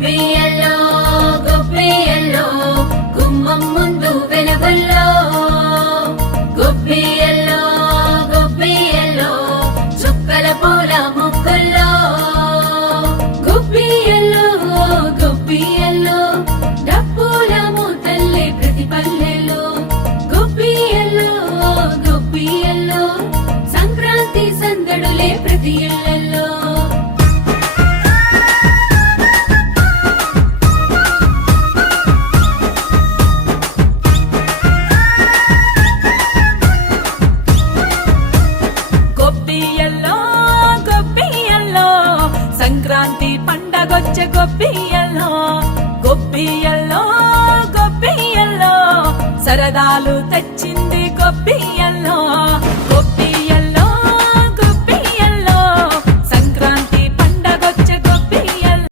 గొప్పియల్లో గొప్పియల్లో గుమ్మం ముందు వెలుగుల్లో గొప్పియల్లో గొప్పియల్లో చుక్కల పూల ముక్కుల్లో గొప్పియల్లో గొప్పియల్లో డప్పుల మూతల్లే ప్రతి పల్లెలో గొప్పియల్లో గొప్పియల్లో సంక్రాంతి సందడులే ప్రతి ఇళ్లలో సంక్రాంతి పండగొచ్చే గొప్పియల్లో గొప్పియల్లో గొప్పియల్లో సరదాలు తెచ్చింది గొప్పి